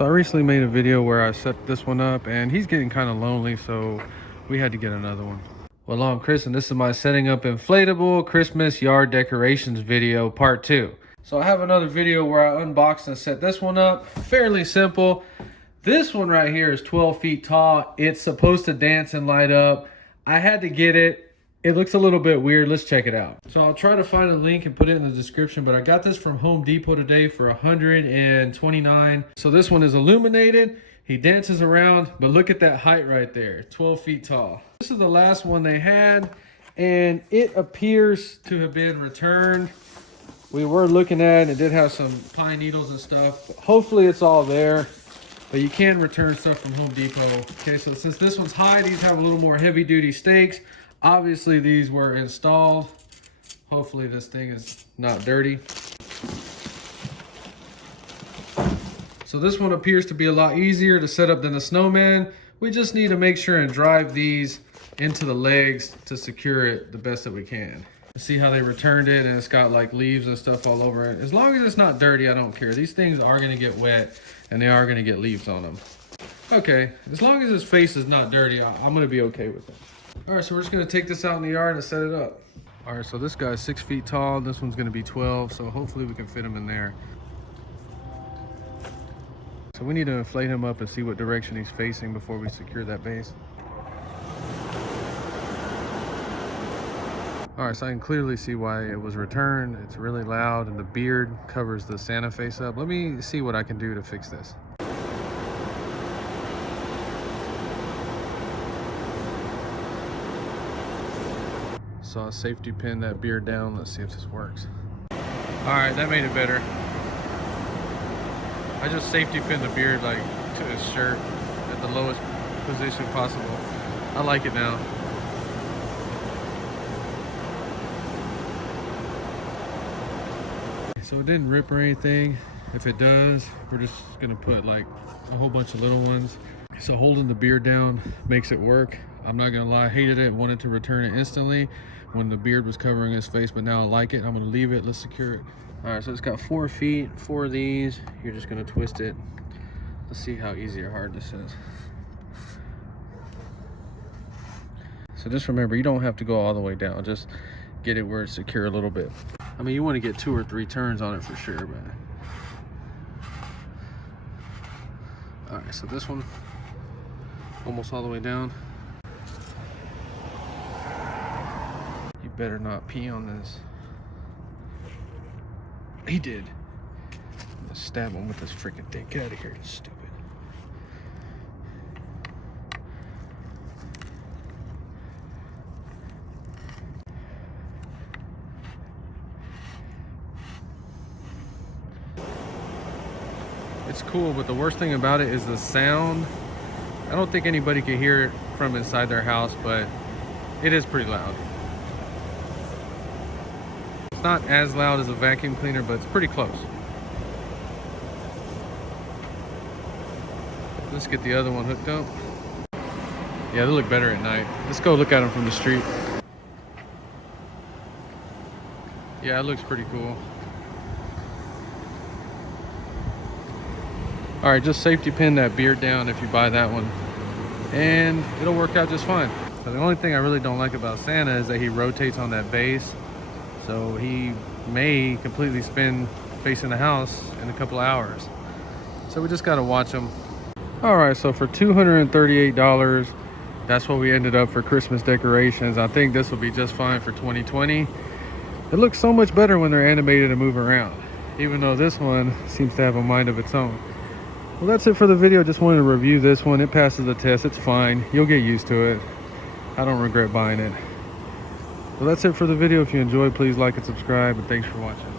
So I recently made a video where I set this one up and he's getting kind of lonely, so we had to get another one. Well, I'm Chris and this is my setting up inflatable Christmas yard decorations video part 2. So I have another video where I unboxed and set this one up. Fairly simple. This one right here is 12 feet tall. It's supposed to dance and light up. I had to get it. It looks a little bit weird. Let's check it out. So I'll try to find a link and put it in the description, but I got this from Home Depot today for $129. So this one is illuminated. He dances around, but look at that height right there, 12 feet tall. This is the last one they had, and it appears to have been returned. We were looking at it. It did have some pine needles and stuff. Hopefully it's all there, but you can return stuff from Home Depot. Okay, so since this one's high, these have a little more heavy duty stakes. Obviously these were installed. Hopefully this thing is not dirty. So this one appears to be a lot easier to set up than the snowman. We just need to make sure and drive these into the legs to secure it the best that we can. See how they returned it, and it's got like leaves and stuff all over it. As long as it's not dirty, I don't care. These things are gonna get wet and they are gonna get leaves on them. Okay, as long as his face is not dirty, I'm gonna be okay with it. All right, so we're just gonna take this out in the yard and set it up. All right, so this guy's 6 feet tall. This one's gonna be 12, so hopefully we can fit him in there. So we need to inflate him up and see what direction he's facing before we secure that base. All right, so I can clearly see why it was returned. It's really loud and the beard covers the Santa face up. Let me see what I can do to fix this. So I'll safety pin that beard down. Let's see if this works. All right, that made it better. I just safety pinned the beard like to his shirt at the lowest position possible. I like it now. So it didn't rip or anything. If it does, we're just gonna put like a whole bunch of little ones. So holding the beard down makes it work. I'm not gonna lie, I hated it, wanted to return it instantly when the beard was covering his face, but now I like it. I'm gonna leave it, let's secure it. All right, so it's got 4 feet, 4 of these. You're just gonna twist it. Let's see how easy or hard this is. So just remember, you don't have to go all the way down. Just get it where it's secure a little bit. I mean, you wanna get 2 or 3 turns on it for sure, but. All right, so this one, almost all the way down. You better not pee on this. He did. I'm gonna stab him with this freaking thing. Get out of here, stupid. It's cool, but the worst thing about it is the sound. I don't think anybody can hear it from inside their house, but it is pretty loud. It's not as loud as a vacuum cleaner, but it's pretty close. Let's get the other one hooked up. Yeah, they look better at night. Let's go look at them from the street. Yeah, it looks pretty cool. All right, just safety pin that beard down if you buy that one, and it'll work out just fine. But the only thing I really don't like about Santa is that he rotates on that base, so he may completely spin facing the house in a couple of hours. So we just gotta watch him. All right, so for $238, that's what we ended up for Christmas decorations. I think this will be just fine for 2020. It looks so much better when they're animated and move around, even though this one seems to have a mind of its own. Well, that's it for the video. Just wanted to review this one. It passes the test. It's fine. You'll get used to it. I don't regret buying it. Well, that's it for the video. If you enjoyed, please like and subscribe, and thanks for watching.